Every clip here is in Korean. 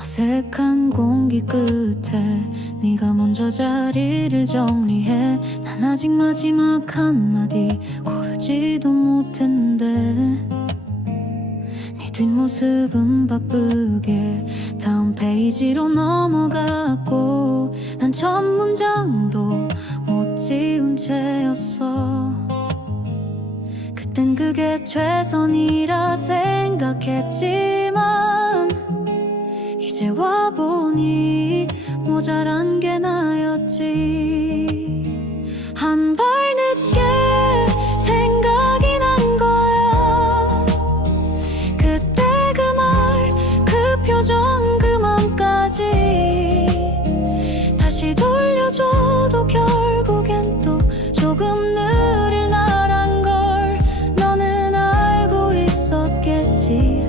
어색한 공기 끝에 네가 먼저 자리를 정리해. 난 아직 마지막 한마디 고르지도 못했는데 네 뒷모습은 바쁘게 다음 페이지로 넘어갔고 난 첫 문장도 못 지운 채였어. 그땐 그게 최선이라 생각했지만 이제 와보니 모자란 게 나였지. 한 발 늦게 생각이 난 거야. 그때 그 말, 그 표정, 그 맘까지 다시 돌려줘도 결국엔 또 조금 느릴 나란 걸 너는 알고 있었겠지.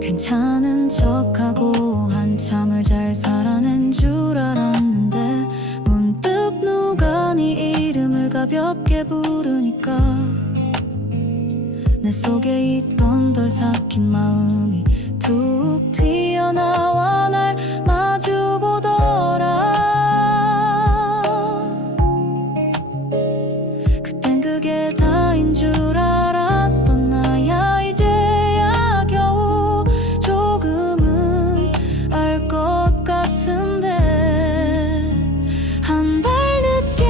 괜찮은 척하고 한참을 잘 살아낸 줄 알았는데 문득 누가 네 이름을 가볍게 부르니까 내 속에 있던 덜 삭힌 마음이 툭 튀어나와 날 마주보더라. 그땐 그게 다인 줄 알았던 나야. 이제야 겨우 조금은 알 것 같은데 한 발 늦게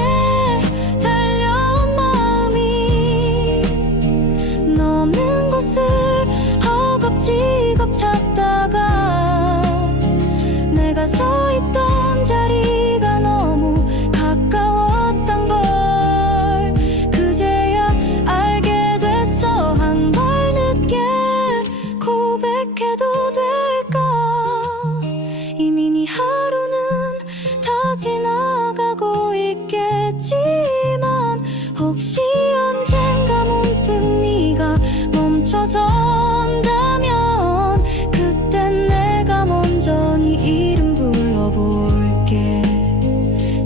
달려온 마음이 너 없는 곳을 허겁지겁 찾다가 내가 서 있던 자리가 너무 가까웠던 걸 그제야 알게 됐어. 한 발 늦게 고백해도 될까? 이미 네 하루는 다 지나가고 있겠지만 혹시 언젠가 문득 네가 멈춰선다면 그땐 내가 먼저 네 이름 불러볼게.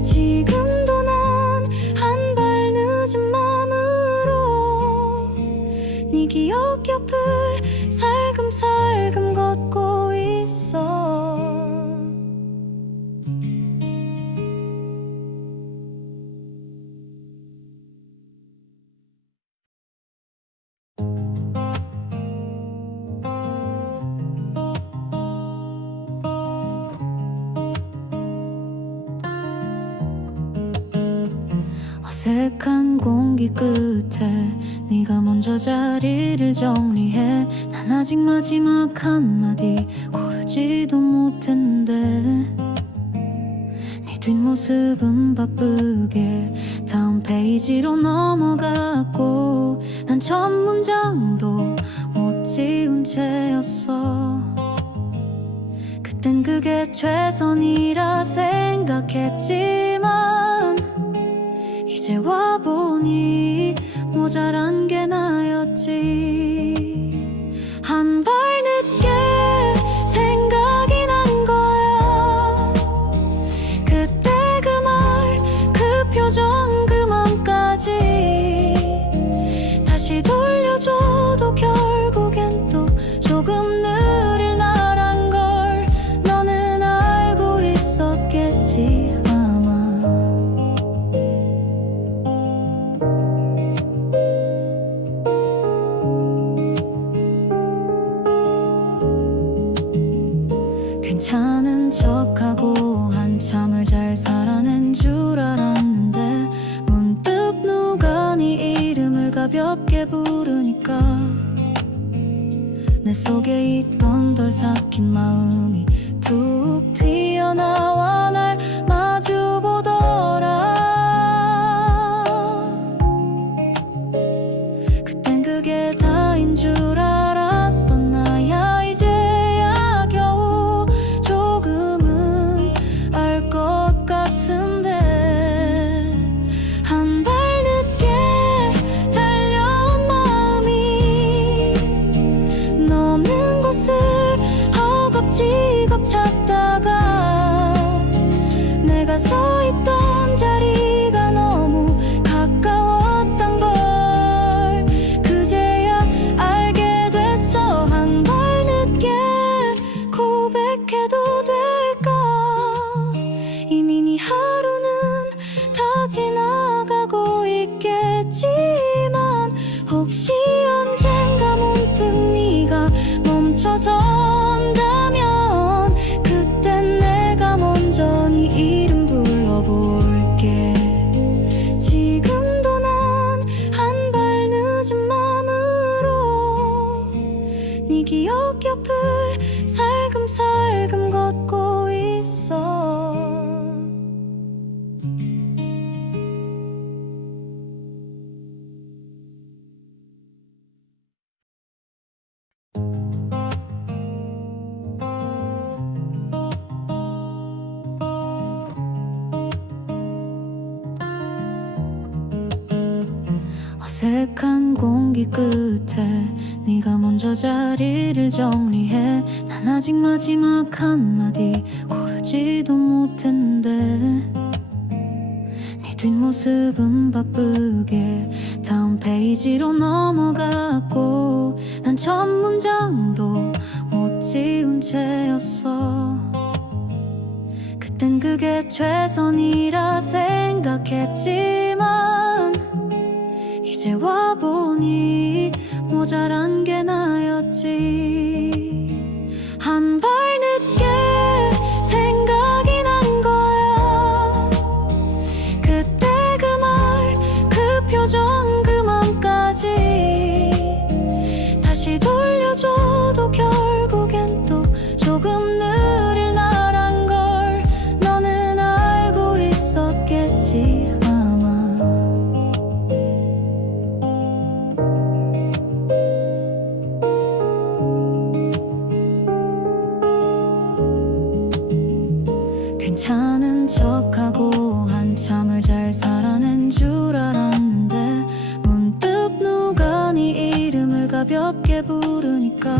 지금도 난 한 발 늦은 맘으로 네 기억 옆을 살금살금 걷고 있어. 어색한 공기 끝에 네가 먼저 자리를 정리해. 난 아직 마지막 한마디 고르지도 못했는데 네 뒷모습은 바쁘게 다음 페이지로 넘어갔고 난 첫 문장도 못 지운 채였어. 그땐 그게 최선이라 생각했지만 이제 와보니 모자란 게 나였지. 한 발 늦게 생각이 난 거야. 그때 그 말, 그 표정, 그 맘까지 다시 돌려줘도 결국엔 또 조금 느릴 나란 걸 너는 알고 있었겠지. 괜찮은 척하고 한참을 잘 살아낸 줄 알았는데 문득 누가 네 이름을 가볍게 부르니까 내 속에 있던 덜 삭힌 마음이 툭 튀어나와 날 마주보더라. 그땐 그게 다인 줄 알았던 나야. 이제야 겨우 조금은 알 것 같은데 한 발 늦게 달려온 마음이 너 없는 곳을 허겁지겁 찾다가 어색한 공기 끝에 네가 먼저 자리를 정리해. 난 아직 마지막 한마디 고르지도 못했는데 네 뒷모습은 바쁘게 다음 페이지로 넘어갔고 난 첫 문장도 못 지운 채였어. 그땐 그게 최선이라 생각했지만 이제 와보니 모자란 게 나였지. 한 발 늦게 생각이 난 거야. 그때 그 말, 그 표정, 그 맘까지 다시 돌려줘도 결국엔 또 조금 느릴 나란 걸 너는 알고 있었겠지 아마. 괜찮은 척하고 한참을 잘 살아낸 줄 알았는데 문득 누가 네 이름을 가볍게 부르니까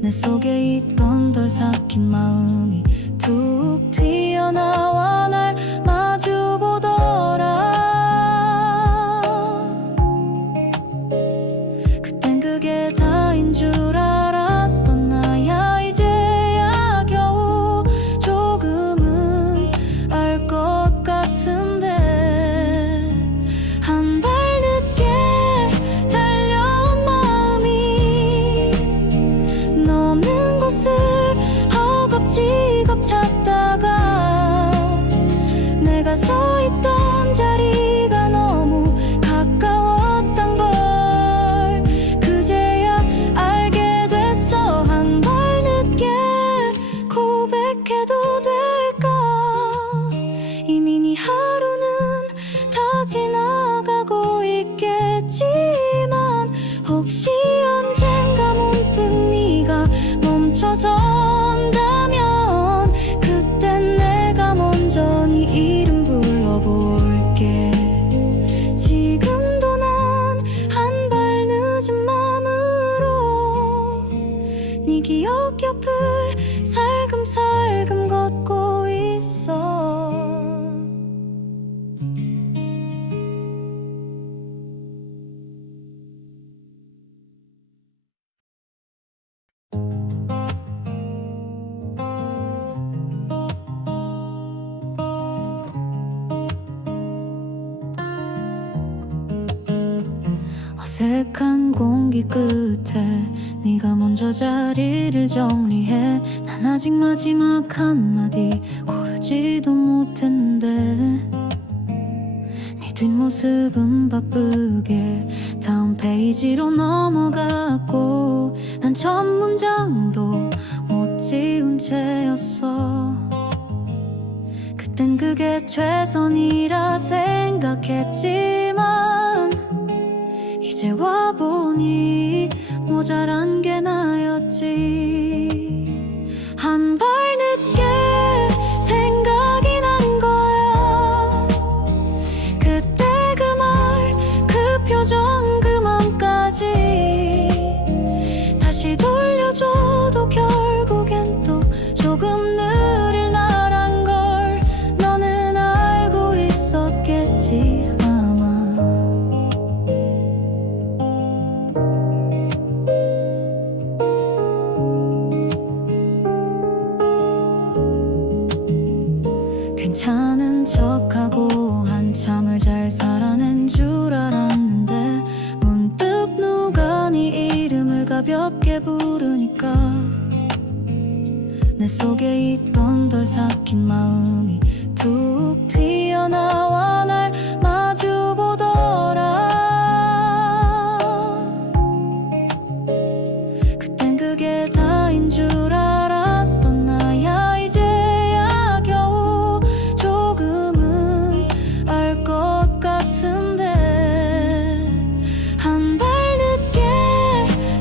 내 속에 있던 덜 삭힌 마음이 툭 튀어나와 날 마주보더라. 그땐 그게 다인 줄 알았던 나야. 이제야 겨우 조금은 알 것 같은데 한 발 늦게 달려온 마음이 넘는 곳을 허겁지겁 찾다가 내가 서 있던 자리가 너무 가까웠던 걸 그제야 알게 됐어. 한 발 늦게 고백해도 될까? 이미 네 하루는 다 지나가고 있겠지만 혹시 언젠가 문득 네가 멈춰선다면 그땐 내가 먼저 네 이름 불러볼게. 지금도 난 한 발 늦은 마음으로 네 기억 옆을 살금살금 걷고 있어. 어색한 공기 끝에 네가 먼저 자리를 정리해. 난 아직 마지막 한마디 고르지도 못했는데 네 뒷모습은 바쁘게 다음 페이지로 넘어갔고 난 첫 문장도 못 지운 채였어. 그땐 그게 최선이라 생각했지만 이제 와보니 모자란 게 나였지. 한 발 늦게 생각이 난 거야. 그때 그 말, 그 표정, 그 맘까지 다시 돌려줘도 결국엔 또 조금 느릴 나란 걸 너는 알고 있었겠지 아마. 괜찮은 척하고 한참을 잘 살아낸 줄 알았는데 문득 누가 네 이름을 가볍게 부르니까 내 속에 있던 덜 삭힌 마음이 툭 튀어나와 날 마주보더라. 그땐 그게 다인 줄 알았던 나야. 이제야 겨우 조금은 알 것 같은데 한 발 늦게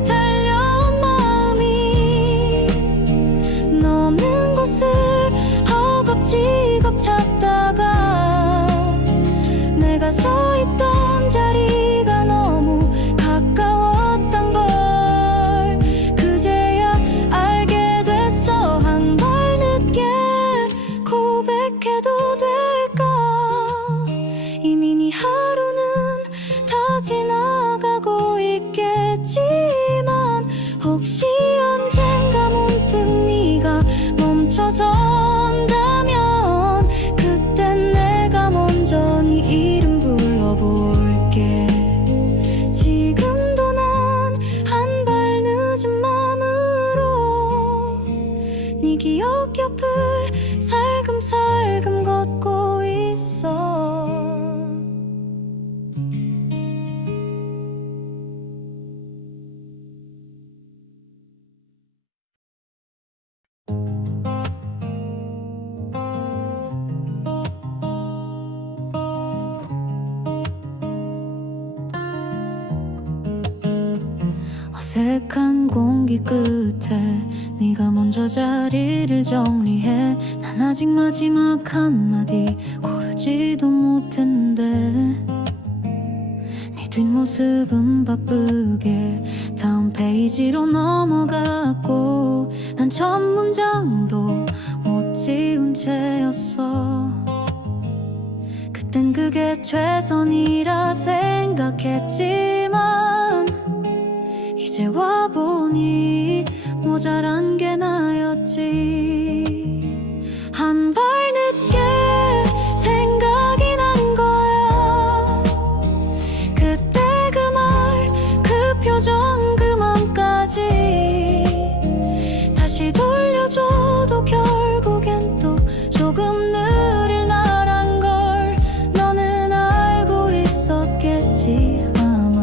달려온 마음이 넘는 곳을 허겁지겁 찾다가 내가 서 있던 어색한 공기 끝에 네가 먼저 자리를 정리해. 난 아직 마지막 한마디 고르지도 못했는데 네 뒷모습은 바쁘게 다음 페이지로 넘어갔고 난 첫 문장도 못 지운 채였어. 그땐 그게 최선이라 생각했지만 이제 와보니 모자란 게 나였지. 한 발 늦게 생각이 난 거야. 그때 그 말, 그 표정, 그 맘까지 다시 돌려줘도 결국엔 또 조금 느릴 나란 걸 너는 알고 있었겠지 아마.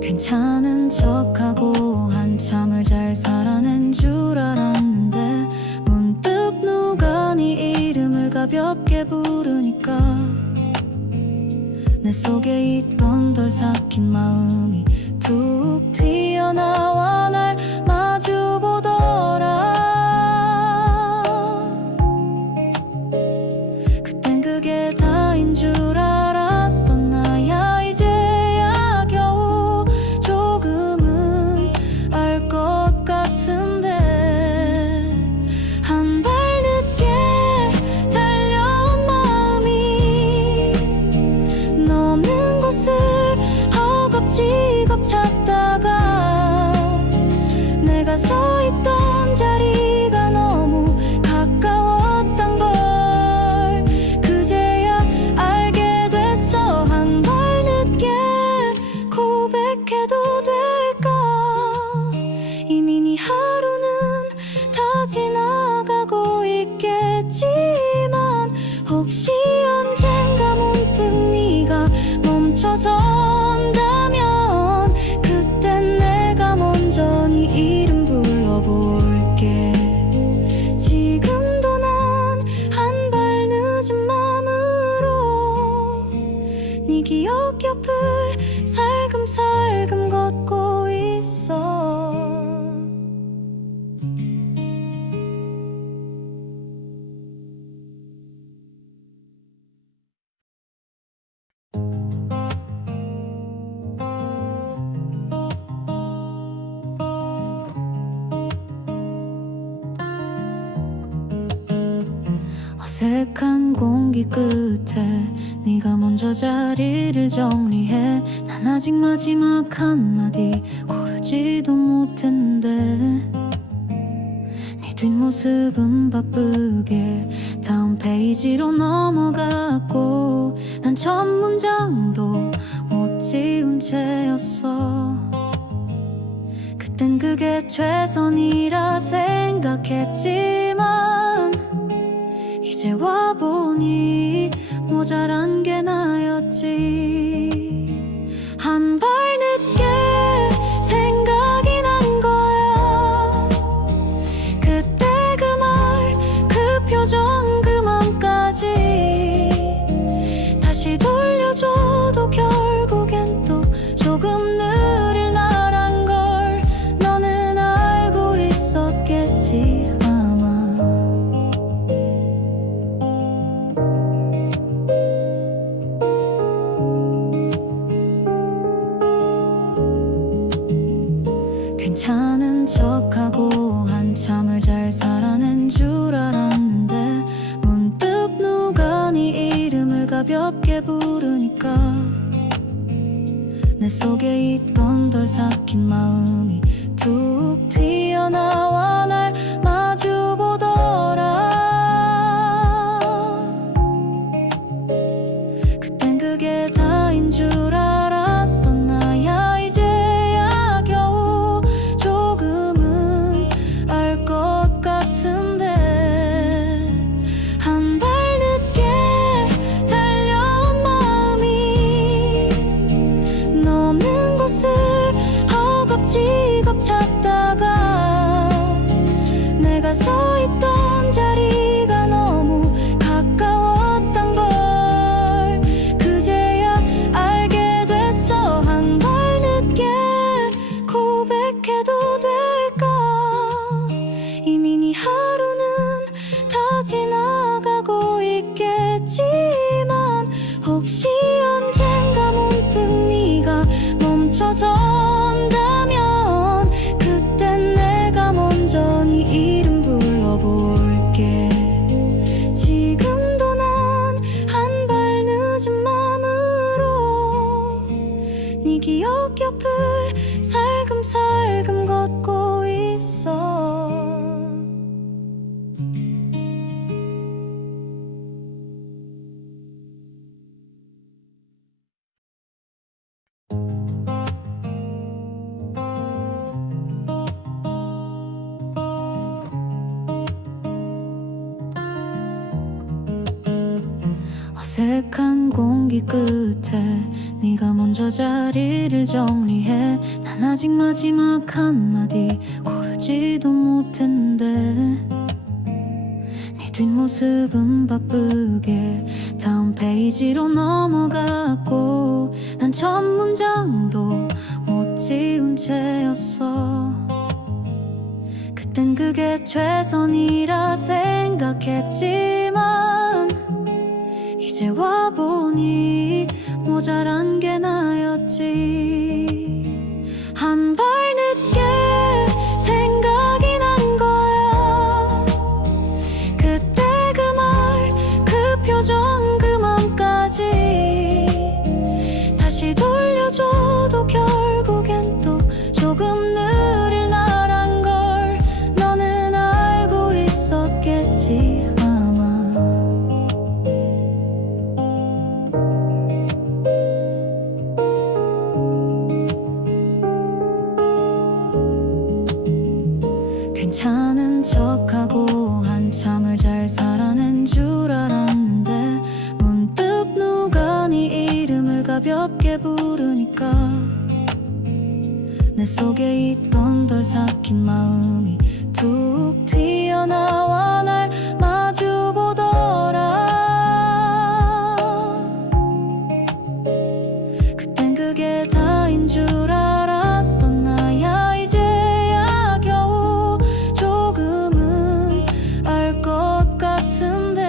괜찮은 척하고 한참을 잘 살아낸 줄 알았는데 문득 누가 네 이름을 가볍게 부르니까 내 속에 있던 덜 삭힌 마음이 툭 튀어나와 날 마주보더라. 그땐 그게 다인 줄 알았던 나야. 이제야 겨우 조금은 알 것 같은데 한 발 늦게 달려온 마음이 넘는 곳을 허겁지겁 찾다가 내가 서 있던 자리가 너무 가까웠던 걸 그제야 알게 됐어. 한 발 늦게 고백해도 될까? 이미 네 하루는 다 지나가고 있겠지만 혹시 언젠가 문득 네가 멈춰선다면 그땐 내가 먼저 네 이름 불러볼게. 지금도 난 한 발 늦은 마음으로 네 기억 옆을 살금살금 걷고 있어. 어색한 공기 끝에 네가 먼저 자리를 정리해. 난 아직 마지막 한마디 고르지도 못했는데 네 뒷모습은 바쁘게 다음 페이지로 넘어갔고 난 첫 문장도 못 지운 채였어. 그땐 그게 최선이라 생각했지만 이제 와보니 모자란 게 나였지. 한 발 늦게 생각이 난 거야. 그때 그 말, 그 표정, 그 맘까지 다시 돌려줘도 결국엔 또 조금 느릴 나란 걸 너는 알고 있었겠지 아마. 괜찮은 척하고 한참을 잘 살아낸 줄 알았는데 문득 누가 네 이름을 가볍게 부르니까 내 속에 있던 덜 삭힌 마음이 툭 튀어나와 날 마주보더라. 그땐 그게 다인 줄 알았던 나야. 이제야 겨우 조금은 알 것 같은데 한 발 늦게 달려온 마음이 넘는 곳을 허겁지겁 찾다가 내가 서 있던 자리가 너무 가까웠던 걸 그제야 알게 됐어. 한 발 늦게 고백해도 될까? 이미 네 하루는 다 지나가고 있겠지만 혹시 언젠가 문득 네가 멈춰선다면 그땐 내가 먼저 네 이름 불러볼게. 지금도 난 한 발 늦은 마음으로 네 기억 옆을 살금살금 걷고 있어. 어색한 공기 끝에 네가 먼저 자리를 정리해. 난 아직 마지막 한마디 고르지도 못했는데 네 뒷모습은 바쁘게 다음 페이지로 넘어갔고 난 첫 문장도 못 지운 채였어. 그땐 그게 최선이라 생각했지만 이제 와보니 모자란 게 나였지. 한 발 늦게 생각이 난 거야. 그때 그 말, 그 표정, 그 맘까지 다시 돌려줘도 결국엔 또 조금 느릴 나란 걸 너는 알고 있었겠지. 괜찮은 척하고 한참을 잘 살아낸 줄 알았는데 문득 누가 네 이름을 가볍게 부르니까 내 속에 있던 덜 삭힌 마음이 툭 튀어나와 날 마주보더라. 그땐 그게 다인 줄 알았던 나야. 이제야 겨우 조금은 알 것 같은데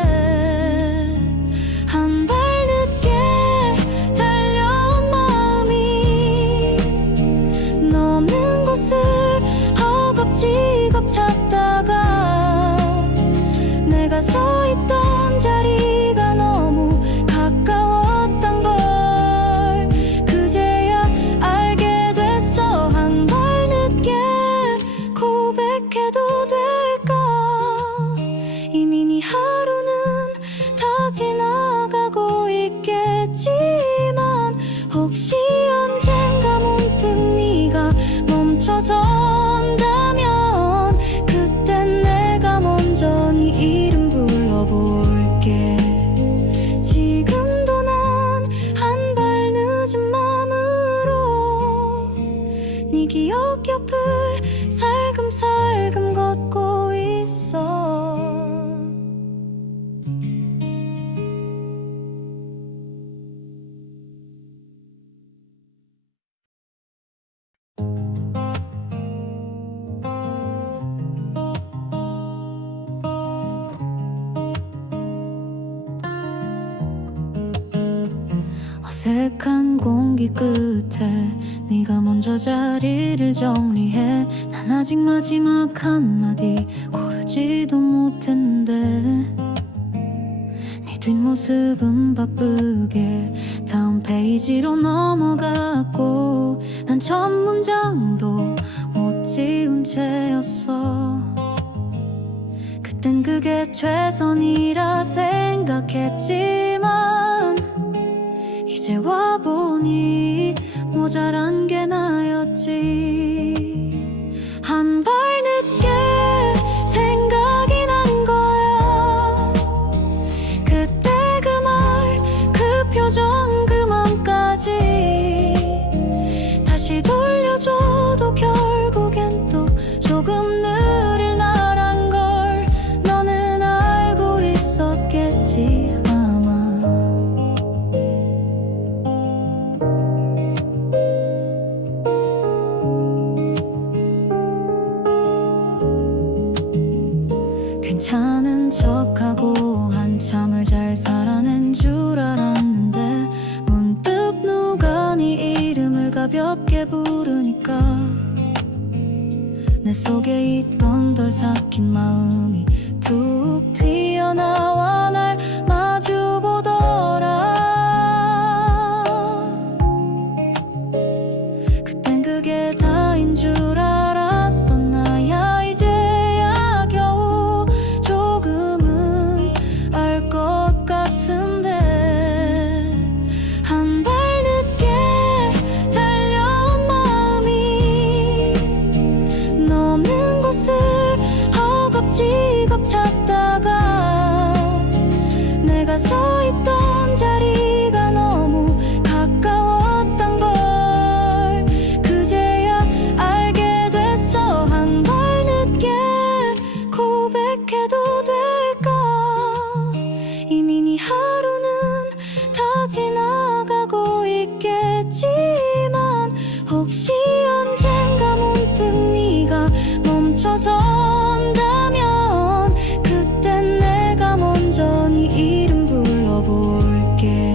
한 발 늦게 달려온 마음이 넘는 곳을 허겁지겁 찾다가 내가 서 있던 자리가 너무 가까웠던 걸 그제야 알게 됐어. 한 발 늦게 고백해도 될까? 이미 네 하루는 다 지나가고 있겠지만 혹시 언젠가 문득 네가 멈춰선다면 그땐 내가 먼저 네 이름 불러볼게. 지금도 난 한 발 늦은 마음으로 네 기억 옆을 살금살금 걷고 있어. 어색한 공기 끝에 네가 먼저 자리를 정리해. 난 아직 마지막 한마디 고르지도 못했는데 네 뒷모습은 바쁘게 다음 페이지로 넘어갔고 난 첫 문장도 못 지운 채였어. 그땐 그게 최선이라 생각했지만 이제 와보니 모자란 게 나였지. 한 발 늦게 생각이 난 거야. 그때 그 말, 그 표정, 그 맘까지 다시 돌려줘도 결국엔 또 조금 느릴 나란 걸 너는 괜찮은 척하고 한참을 잘 살아낸 줄 알았는데 문득 누가 네 이름을 가볍게 부르니까 내 속에 있던 덜 삭힌 마음이 툭 튀어나와 날 마주보더라. 그땐 그게 다인 줄 알았던 나야. 이제야 겨우 조금은 알 것 같은데 한 발 늦게 달려온 마음이 넘는 곳을 허겁지겁 찾다가 내가 서 있던 자리가 너무 가까웠던 걸 그제야 알게 됐어. 한 발 늦게 고백해도 될까? 이미 네 하루는 다 지나가고 있겠지만 혹시 언젠가 문득 네가 멈춰선다면 그땐 내가 먼저 네 이름 불러볼게.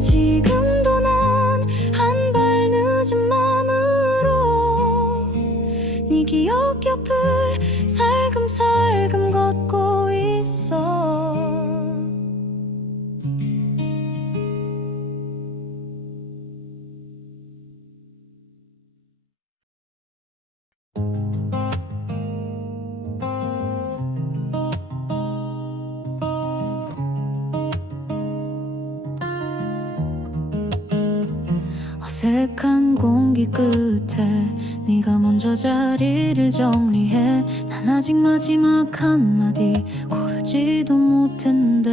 지금도 난 한 발 늦은 마음으로 네 기억 옆을 살금살금 걷고 있어. 어색한 공기 끝에 네가 먼저 자리를 정리해. 난 아직 마지막 한마디 고르지도 못했는데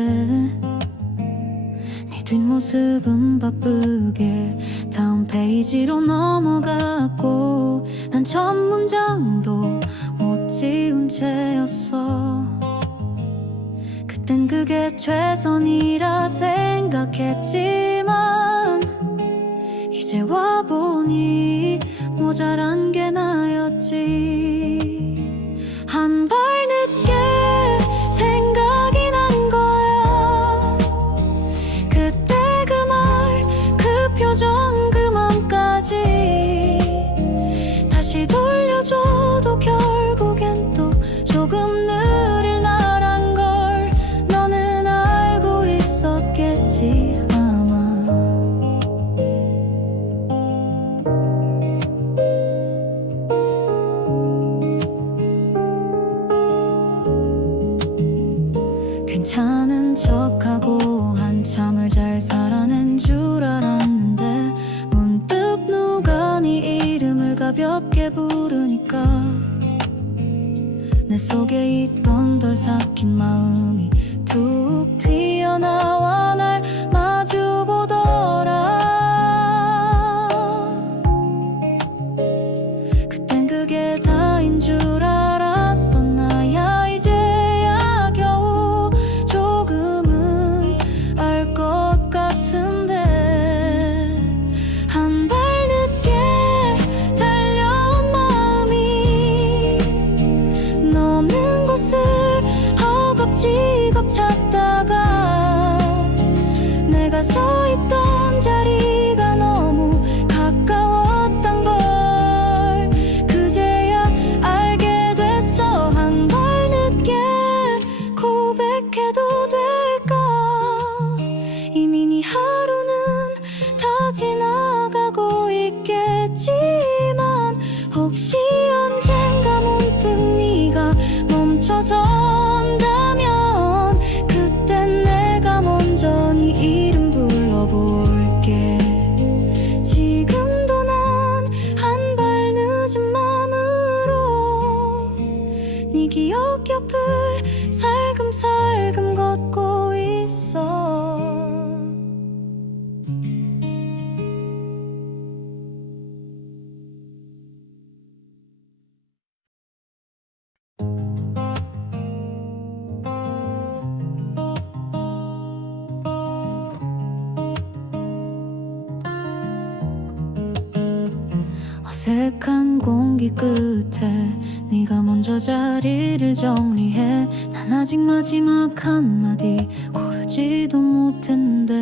네 뒷모습은 바쁘게 다음 페이지로 넘어갔고 난 첫 문장도 못 지운 채였어. 그땐 그게 최선이라 생각했지만 이제 와보니 모자란 게 나였지. 한 발 늦게 생각이 난 거야. 그때 그 말, 그 표정, 그 맘까지 다시 돌려줘도 결국엔 또 조금 느릴 나란 걸 너는 알고 있었겠지. 괜찮은 척하고 한참을 잘 살아낸 줄 알았는데 문득 누가 네 이름을 가볍게 부르니까 내 속에 있던 덜 삭힌 마음이 툭 튀어나와 날 마주보더라. 그땐 그게 다인 줄 알았던 나야. 이제야 겨우 조금은 알 것 같은데 한 발 늦게 달려온 마음이 넘는 곳을 허겁지겁 찾다가 내가 서 있던 자리가 너무 가까웠던 걸 그제야 알게 됐어. 한 발 늦게 고백해도 될까? 이미 네 하루는 다 지나가고 있겠지만 혹시 언젠가 문득 네가 멈춰선다면 그땐 내가 먼저 네 이름 불러볼게. 지금도 난 한 발 늦은 마음으로 네 기억 옆을 살금살금 걷고 있어. 어색한 공기 끝에 네가 먼저 자리를 정리해. 난 아직 마지막 한마디 고르지도 못했는데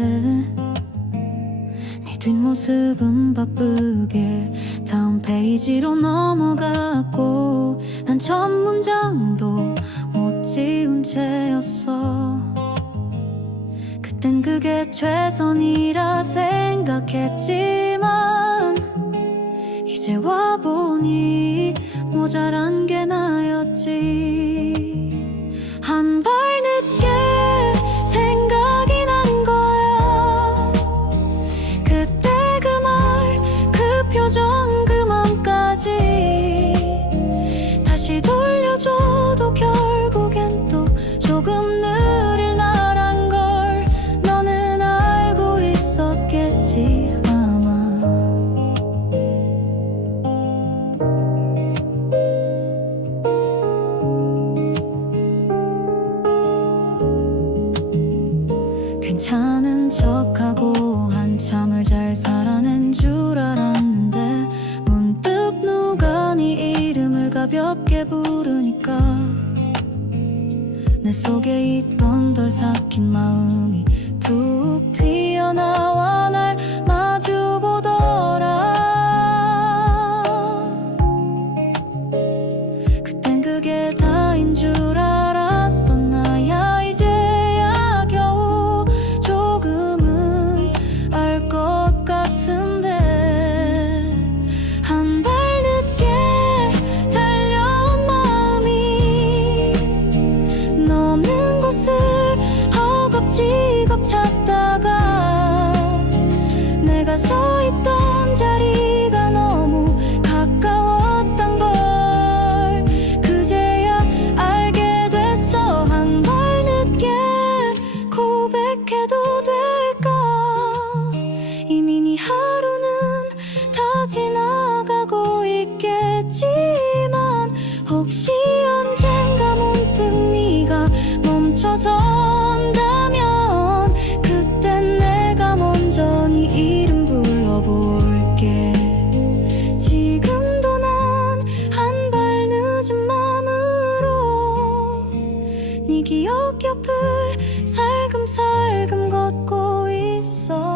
네 뒷모습은 바쁘게 다음 페이지로 넘어갔고 난 첫 문장도 못 지운 채였어. 그땐 그게 최선이라 생각했지만 이제 와보니 모자란 게 나였지. 한 발 늦게 생각이 난 거야. 그때 그 말, 그 표정, 그 맘까지 다시 돌려줘도 결국엔 또 조금 느릴 나란 걸 너는 알고 있었겠지. 괜찮은 척하고 한참을 잘 살아낸 줄 알았는데 문득 누가 네 이름을 가볍게 부르니까 내 속에 있던 덜 삭힌 마음이 툭 튀어나와 날 마주보더라. 그땐 그게 다인 줄 알았던 나야. 이제야 겨우 조금은 알 것 같은데 한 발 늦게 달려온 마음이 너는 곳을 허겁지겁 찾다가 내가 서 있던 자리가 너무 가까웠던 걸 그제야 알게 됐어. 한 발 늦게 고백해도 될까? 이미 네 하루는 다 지나가고 있겠지만 혹시 언젠가 문득 네가 멈춰선다면 그땐 내가 먼저 네 이름 불러볼게. 지금도 난 한 발 늦은 맘으로 네 기억 옆을 살금살금 걷고 있어.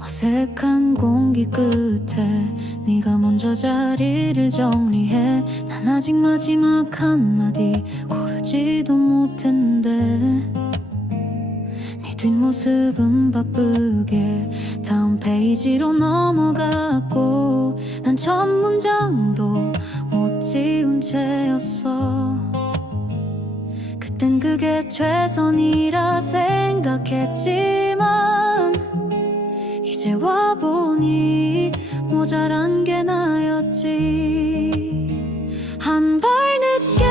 어색한 공기 끝에 네가 먼저 자리를 정리해. 난 아직 마지막 한마디 고르지도 못했는데 네 뒷모습은 바쁘게 다음 페이지로 넘어갔고 난 첫 문장도 못 지운 채였어. 그땐 그게 최선이라 생각했지만 이제 와보니 모자란 게 나였지. 한 발 늦게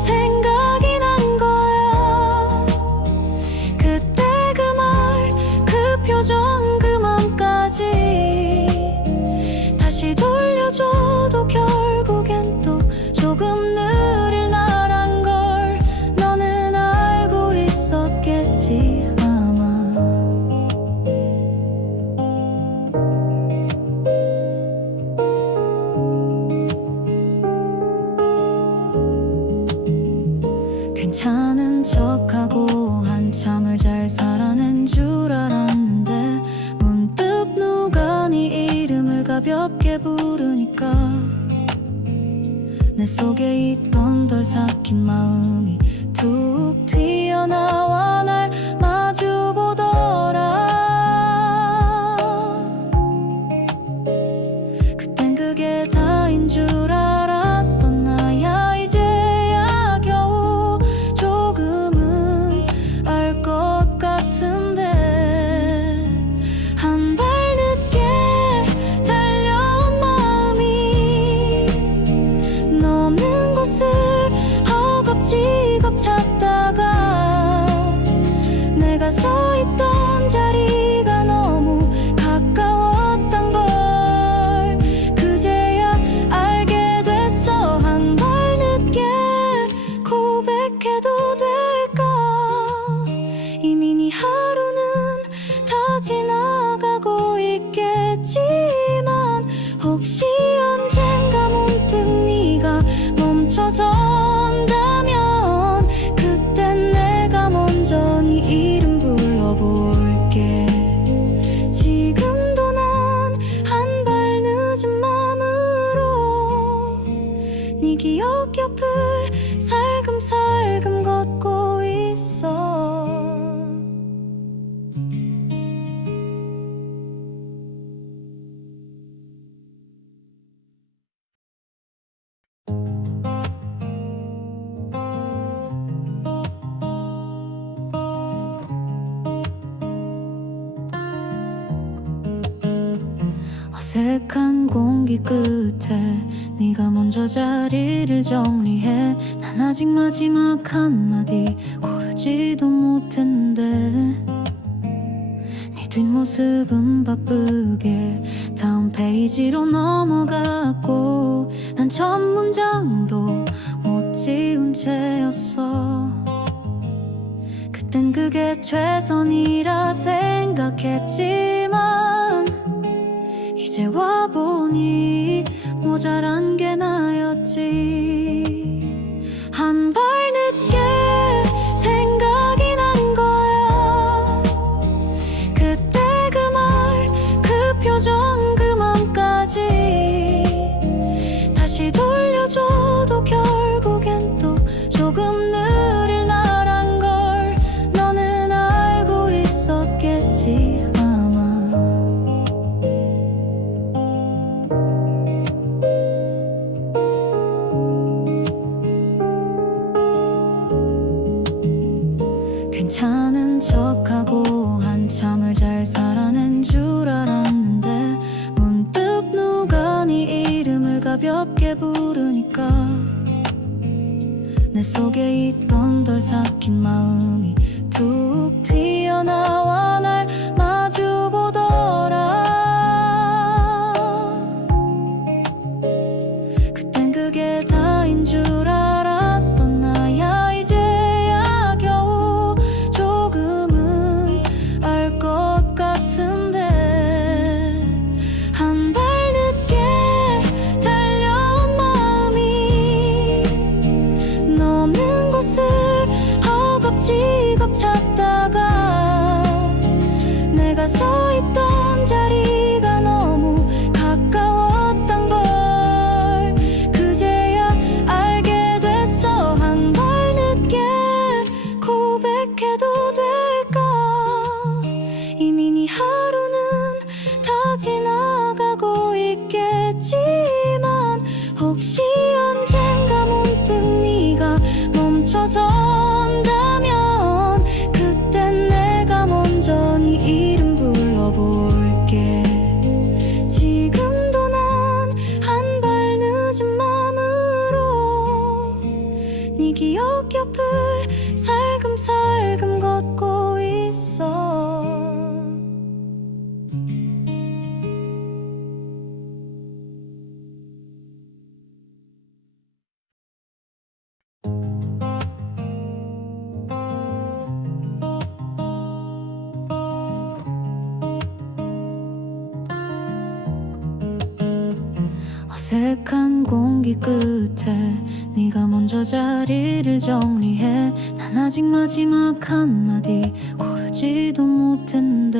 생각이 난 거야. 그때 그 말, 그 표정, 그 맘까지 다시 돌려줘도 결국엔 또 조금 느릴 나란 걸 너는 알고 있었겠지. 괜찮은 척하고 한참을 잘 살아낸 줄 알았는데 문득 누가 네 이름을 가볍게 부르니까 내 속에 있던 덜 삭힌 마음이 툭 튀어나와 날 마주보더라. 그땐 그게 다인 줄 알았던 나야. 이제야 겨우 조금은 알 것 같은데 한 발 늦게 달려온 마음이 너는 곳을 허겁지겁 찾다가 내가 서 있던 어색한 공기 끝에 네가 먼저 자리를 정리해. 난 아직 마지막 한마디 고르지도 못했는데 네 뒷모습은 바쁘게 다음 페이지로 넘어갔고 난 첫 문장도 못 지운 채였어. 그땐 그게 최선이라 생각했지만 이제 와보니 모자란 게 나였지. 한 발 늦게 생각이 난 거야. 그때 그 말, 그 표정, 그 맘까지 다시 돌려줘도 결국엔 또 조금 느릴 나란 걸 너는 알고 있었겠지 아마. 괜찮은 척하고 한참을 잘 살아낸 줄 알았는데 문득 누가 네 이름을 가볍게 부르니까 내 속에 있던 덜 삭힌 마음이 툭 튀어나와 날 마주보더라. 그땐 그게 다인 줄 알았던 나야. 이제야 겨우 조금은 알 것 같은데 한 발 늦게 달려온 마음이 넘는 곳을 허겁지겁 찾다가 내가 서 있던 자리가 너무 가까웠던 걸 그제야 알게 됐어. 한 발 늦게 고백해도 될까? 이미 네 하루는 다 지나가고 있겠지만 혹시 언젠가 문득 네가 멈춰선다면 그땐 내가 먼저 네 이름 불러볼게. 지금도 난 한 발 늦은 마음으로 네 기억 옆을 살금살금 걷고 있어. 어색한 공기 끝에 네가 먼저 자리를 정리해. 난 아직 마지막 한마디 고르지도 못했는데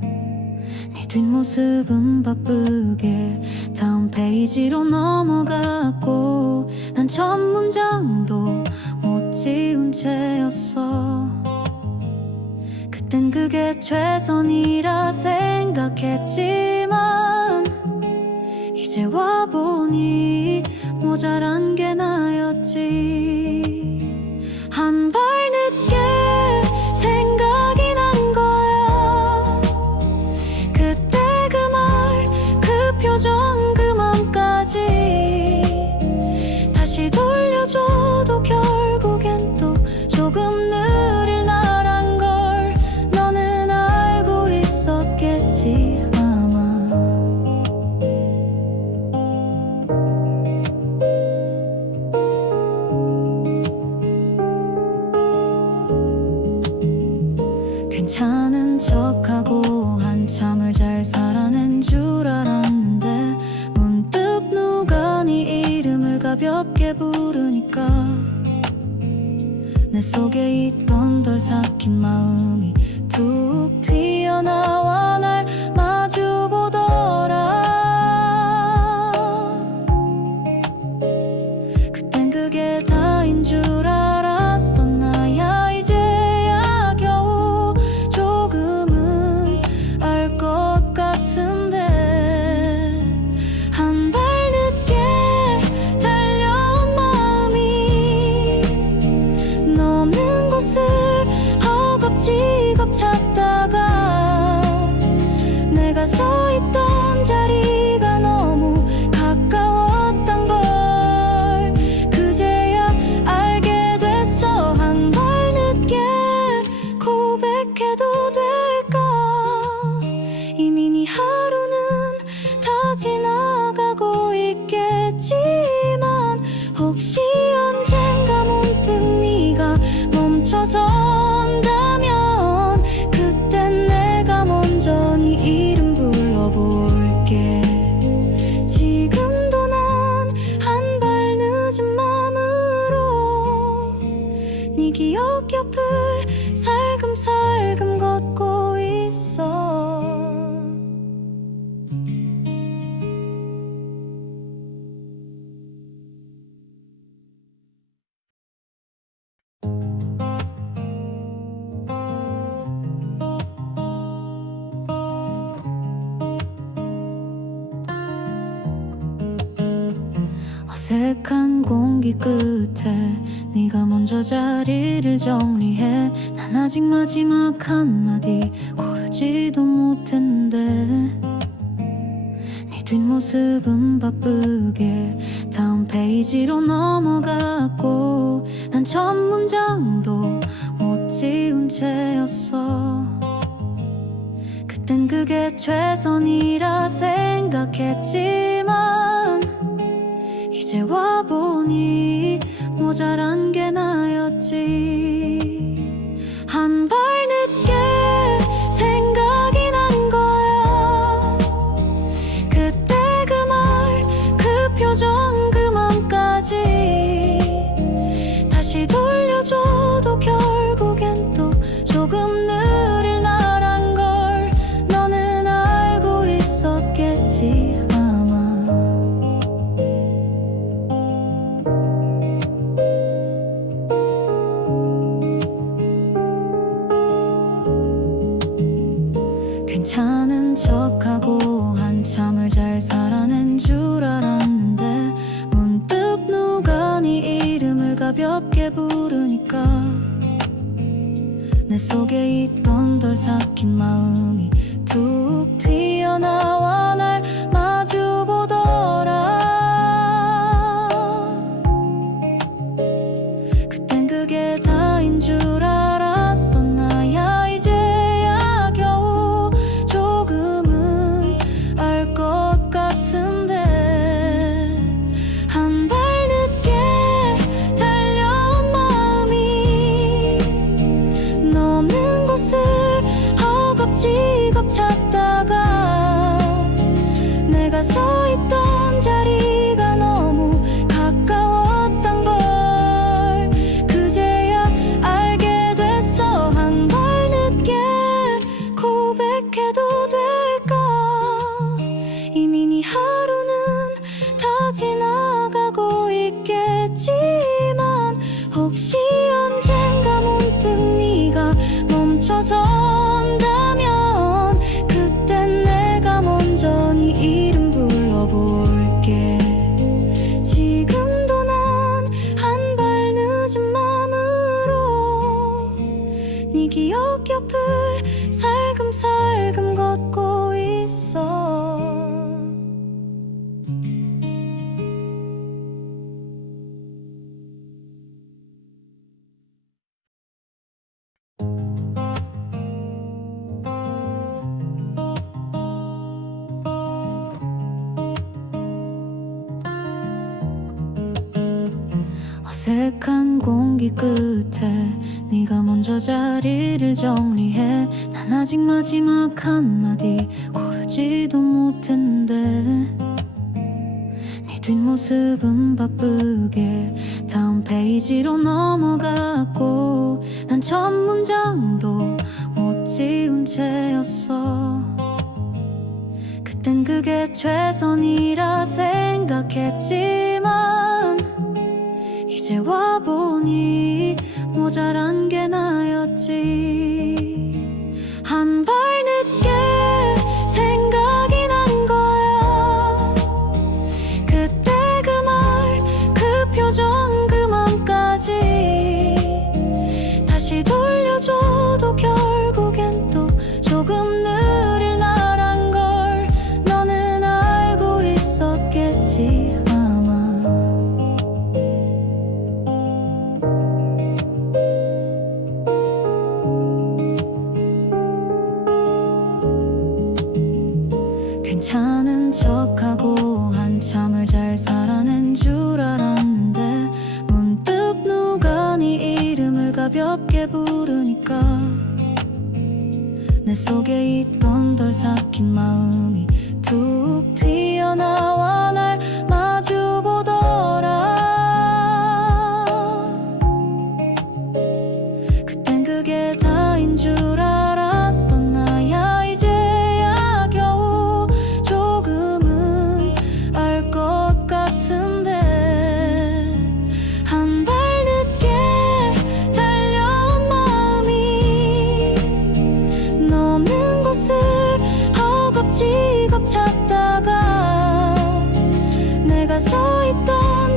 네 뒷모습은 바쁘게 다음 페이지로 넘어갔고 난 첫 문장도 못 지운 채였어. 그땐 그게 최선이라 생각했지만 이제 와보니 모자란 게 나였지. 한 발 늦게 생각이 난 거야. 그때 그 말, 그 표정, 그 맘까지 다시 돌려줘도 결국엔 또 조금 느릴 나란 걸 너는 알고 있었겠지 아마. 괜찮은 척하고 한참을 잘 살아낸 줄 알았는데 문득 누가 네 이름을 가볍게 부르니까 내 속에 있던 덜 삭힌 마음이 툭 튀어나와 날 마주보더라. 그땐 그게 다인 줄 알았던 나야. 이제야 겨우 조금은 알 것 같은데 한 발 늦게 달려온 마음이 넘는 곳을 허겁지겁 찾다가 내가 서 있던 어색한 공기 끝에 네가 먼저 자리를 정리해. 난 아직 마지막 한마디 고르지도 못했는데 네 뒷모습은 바쁘게 다음 페이지로 넘어갔고 난 첫 문장도 못 지운 채였어. 그땐 그게 최선이라 생각했지만 이제 와보니 모자란 게 나였지. 한 발 늦게 생각이 난 거야. 그때 그 말, 그 표정, 그 맘까지 다시 돌려줘도 결국엔 또 조금 느릴 나란 걸 너는 알고 있었겠지 아마. 괜찮은 척하고 한참을 잘 살아낸 줄 알았는데 문득 누가 네 이름을 가볍게 부르니까 내 속에 있던 덜 삭힌 마음이 툭 튀어나와 날 마주보더라. 그땐 그게 다인 줄 알았던 나야. 이제야 겨우 조금은 알 것 같은데 한 발 늦게 달려온 마음이 넘는 곳을 허겁지겁 찾다가 내가 서 있던 자리가 너무 가까웠던 걸 그제야 알게 됐어. 한 발 늦게 고백해도 될까? 이미 네 하루는 다 지나가고 있겠지만 혹시 언젠가 문득 네가 멈춰선다면 그땐 내가 먼저 네 이름 불러볼게. 지금도 난 한 발 늦은 맘으로 네 기억 옆을 살금살금 걷고 있어. 어색한 공기 끝에 네가 먼저 자리를 정리해. 난 아직 마지막 한마디 고르지도 못했는데 네 뒷모습은 바쁘게 다음 페이지로 넘어갔고 난 첫 문장도 못 지운 채였어. 그땐 그게 최선이라 생각했지만 이제 와보니 모자란 게 나였지. 한 발 늦게 생각이 난 거야. 그때 그 말, 그 표정, 그 맘까지 다시 돌려줘도 결국엔 또 조금 느릴 나란 걸 너는 알고 있었겠지 아마. 괜찮은 척하고 한참을 잘 살아낸 줄 알았는데 문득 누가 네 이름을 가볍게 부르니까 내 속에 있던 덜 삭힌 마음이 툭 튀어나와 날 마주보더라. 그땐 그게 다인 줄 알았던 나야. 이제야 겨우 조금은 알 것 같은데 한 발 늦게 달려온 마음이 넘는 곳을 허겁지겁 찾다가 내가 서 있던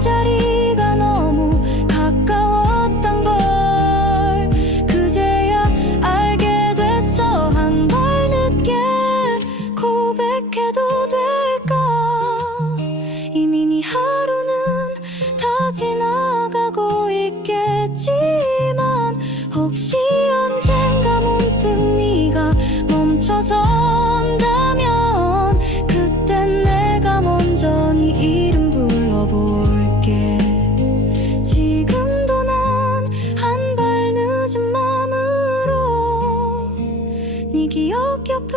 고백해도 될까? 이미 네 하루는 다 지나가고 있겠지만 혹시 언젠가 문득 네가 멈춰선다면 그땐 내가 먼저 네 이름 불러볼게. 지금도 난 한 발 늦은 마음으로 네 기억 옆을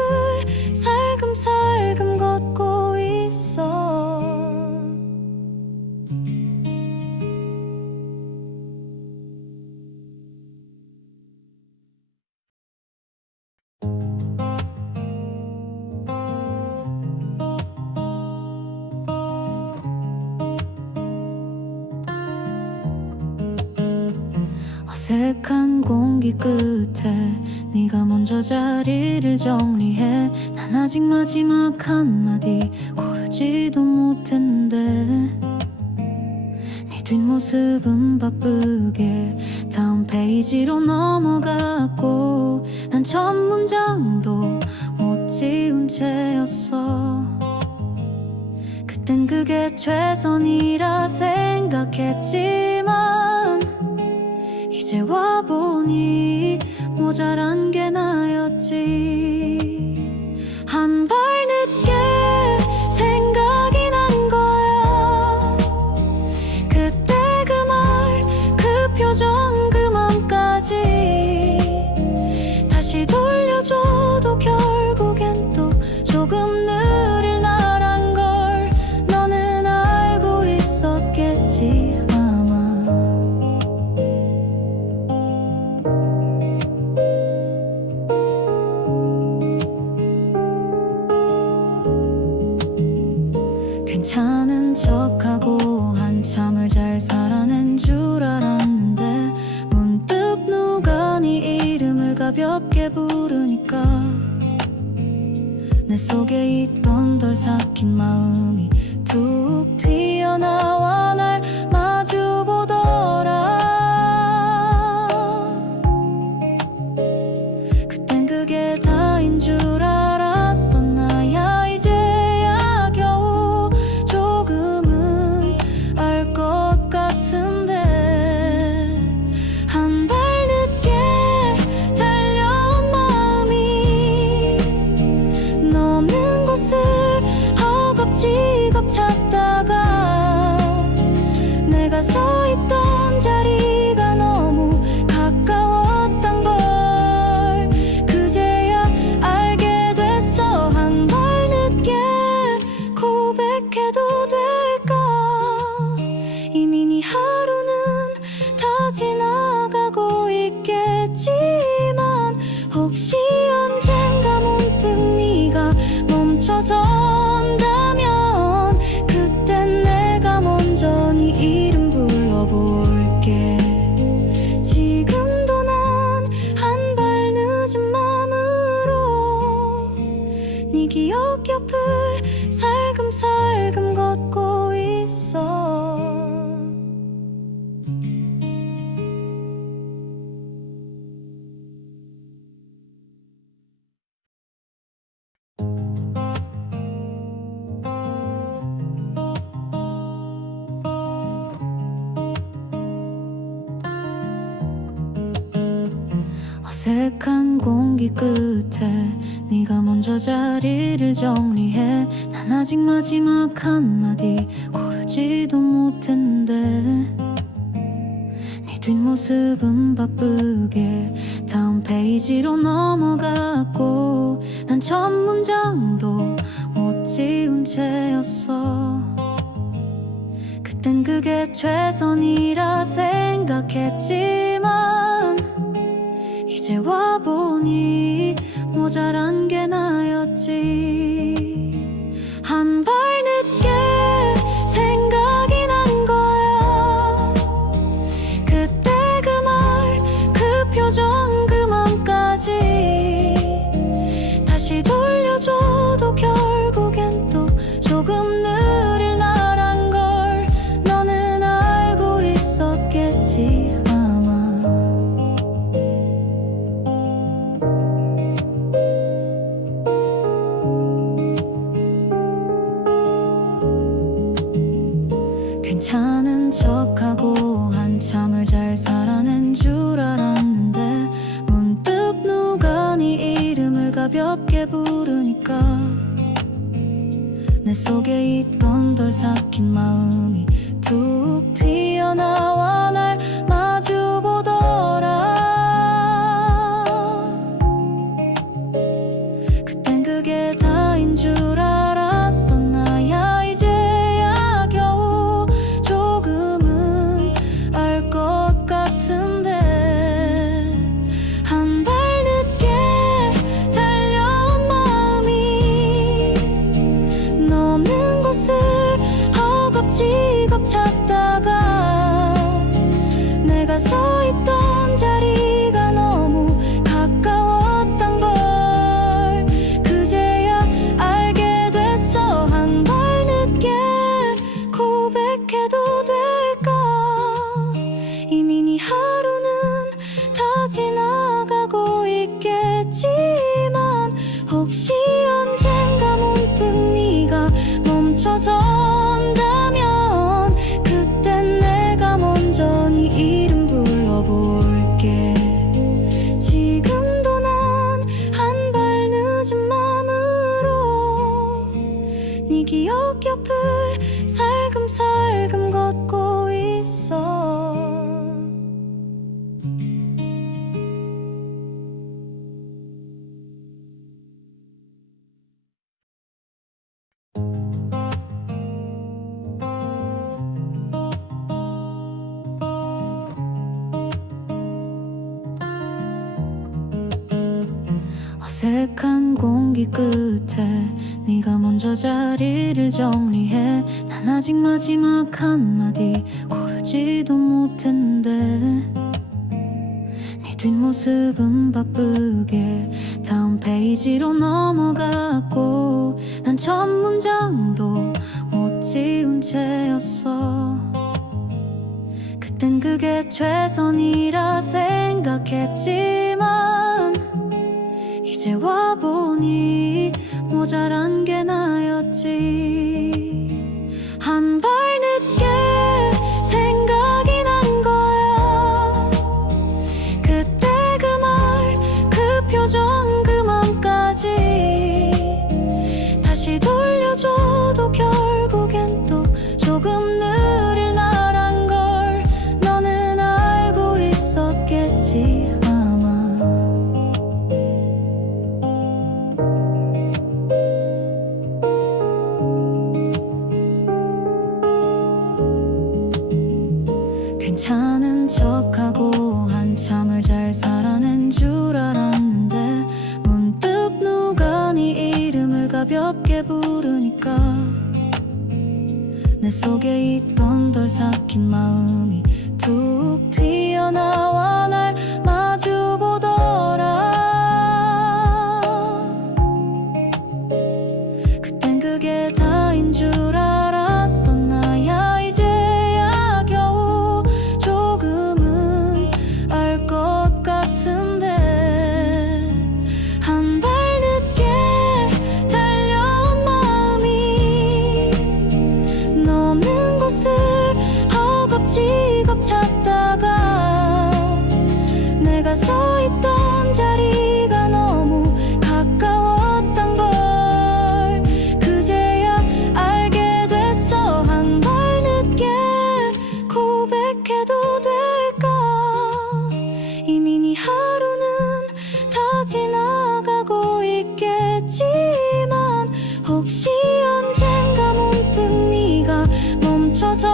살금살금 걷고 있어. 어색한 공기 끝에 네가 먼저 자리를 정리해. 난 아직 마지막 한마디 고르지도 못했는데 네 뒷모습은 바쁘게 다음 페이지로 넘어갔고 난 첫 문장도 못 지운 채였어. 그땐 그게 최선이라 생각했지만 이제 와보니 모자란 게 나였지. 한 발 늦게 생각이 난 거야. 그때 그 말, 그 표정, 그 맘까지 다시 돌려줘도 결국엔 또 조금 느릴 나란 걸 너는 알고 있었겠지. 괜찮은 척하고 한참을 잘 살아낸 줄 알았는데 문득 누가 네 이름을 가볍게 부르니까 내 속에 있던 덜 삭힌 마음이 툭 튀어나와 날 마주보더라. 그땐 그게 다인 줄 알았던 나야. 이제야 겨우 조금은 알 것 같은데 한 발 늦게 달려온 마음이 너는 곳을 허겁지겁 찾다가 내가 서 있던 자리가 너무 가까웠던 걸 그제야 알게 됐어. 한 발 늦게 고백해도 될까? 이미 네 하루는 다 지나가고 있겠지만 혹시 언젠가 문득 네가 멈춰선다면 그땐 내가 먼저 네 이름 불러볼게. 지금도 난 한 발 늦은 마음으로 네 기억 옆을 살금살금 걷고 있어. 어색한 공기 끝에 네가 먼저 자리를 정리해. 난 아직 마지막 한마디 고르지도 못했는데 네 뒷모습은 바쁘게 다음 페이지로 넘어갔고 난 첫 문장도 못 지운 채였어. 그땐 그게 최선이라 생각했지만 이제 와보니 모자란 게 나였지. 한 발 늦게 생각이 난 거야. 그때 그 말, 그 표정, 그 맘까지 다시 돌려줘도 결국엔 또 조금 느릴 나란 걸 너는 알고 있었겠지. 괜찮은 척하고 한참을 잘 살아낸 줄 알았는데 문득 누가 네 이름을 가볍게 부르니까 내 속에 있던 덜 삭힌 마음이 툭 튀어나와 날 마주보더라. 그땐 그게 다인 줄 알았던 나야. 이제야 겨우 조금은 알 것 같은데 한 발 늦게 달려온 마음이 넘는 곳을 허겁지겁 찾다가 내가 서 있던 자리가 너무 가까웠던 걸 그제야 알게 됐어. 한 발 늦게 고백해도 될까? 이미 네 하루는 다 지나가고 있겠지만 혹시 언젠가 문득 네가 멈춰선다면 그땐 내가 먼저 네 이름 불러볼게. 지금도 난 한 발 늦은 마음으로 네 기억 옆을 살금살금 걷고 있어. 어색한 공기 끝에 네가 먼저 자리를 정리해. 난 아직 마지막 한마디 고르지도 못했는데 네 뒷모습은 바쁘게 다음 페이지로 넘어갔고 난 첫 문장도 못 지운 채였어. 그땐 그게 최선이라 생각했지만 이제 와보니 모자란 게 나였지. 한 발 늦게 생각이 난 거야. 그때 그 말, 그 표정, 그 맘까지 다시 돌려줘도 결국엔 또 조금 느릴 나란 걸 너는 알고 있었겠지. 괜찮은 척하고 한참을 잘 살아낸 줄 알았는데 문득 누가 네 이름을 가볍게 부르니까 내 속에 있던 덜 삭힌 마음이 툭 튀어나와 날 마주보더라. 그땐 그게 다인 줄 알았던 나야. 이제야 겨우 조금은 알 것 같은데 한 발 늦게 달려온 마음이 넘는 곳을 허겁지겁 찾다가 내가 서 있던 자리가 너무 가까웠던 걸 그제야 알게 됐어. 한 발 늦게 고백해도 될까? 이미 네 하루는 다 지나가고 있겠지만 혹시 언젠가 문득 네가 멈춰선다면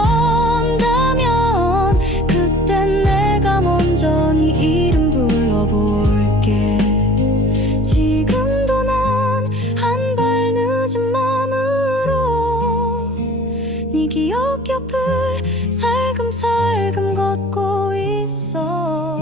그땐 내가 먼저 네 이름 불러볼게. 지금도 난 한 발 늦은 마음으로 네 기억 옆을 살금살금 걷고 있어.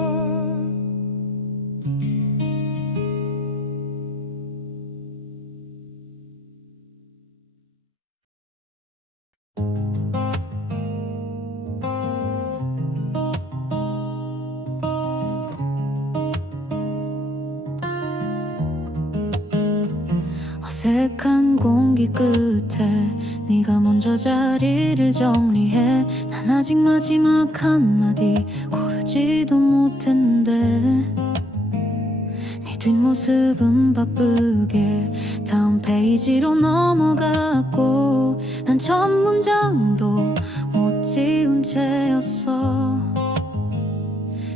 어색한 공기 끝에 네가 먼저 자리를 정리해. 난 아직 마지막 한마디 고르지도 못했는데 네 뒷모습은 바쁘게 다음 페이지로 넘어갔고 난 첫 문장도 못 지운 채였어.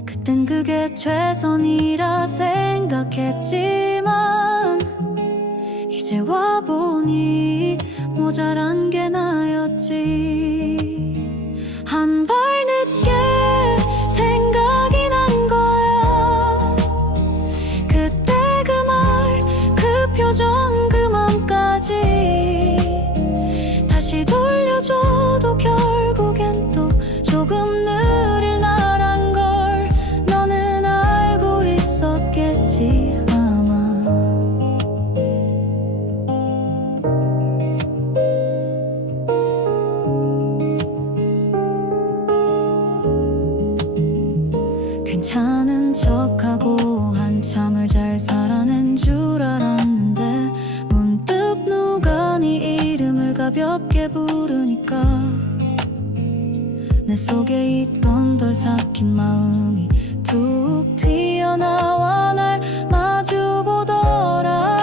그땐 그게 최선이라 생각했지만 이제 와보니 모자란 게 나였지. 한 발 늦게 생각이 난 거야. 그때 그 말, 그 표정, 그 맘까지 다시 돌려줘도 결국엔 또 조금 느릴 나란 걸 너는 알고 있었겠지 아마. 괜찮은 척하고 한참을 잘 살아낸 줄 알았는데 문득 누가 네 이름을 가볍게 부르니까 내 속에 있던 덜 삭힌 마음이 툭 튀어나와 날 마주보더라.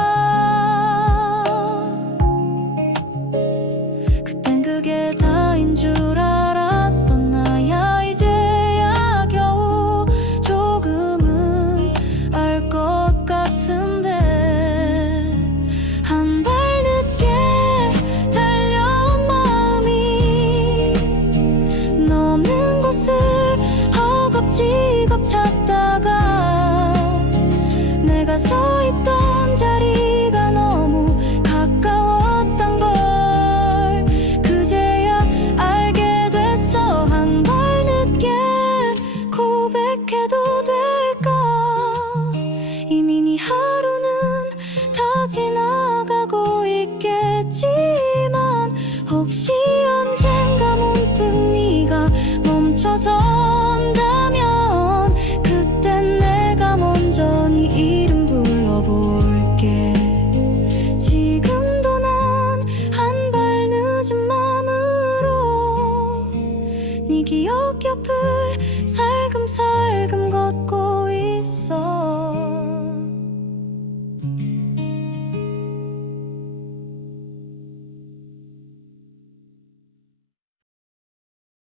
그땐 그게 다인 줄 알았던 나야. 이제야 겨우 조금은 알 것 같은데 한 발 늦게 달려온 마음이 없는 곳을 허겁지겁 찾다가 내가 서 있던 자리가 너무 가까웠던 걸 그제야 알게 됐어. 한 발 늦게 고백해도 될까? 이미 네 하루는 다 지나가고 있겠지만 혹시 언젠가 문득 네가 멈춰선다면 그땐 내가 먼저 네 이름 불러볼게. 지금도 난 한 발 늦은 맘으로 네 기억 옆을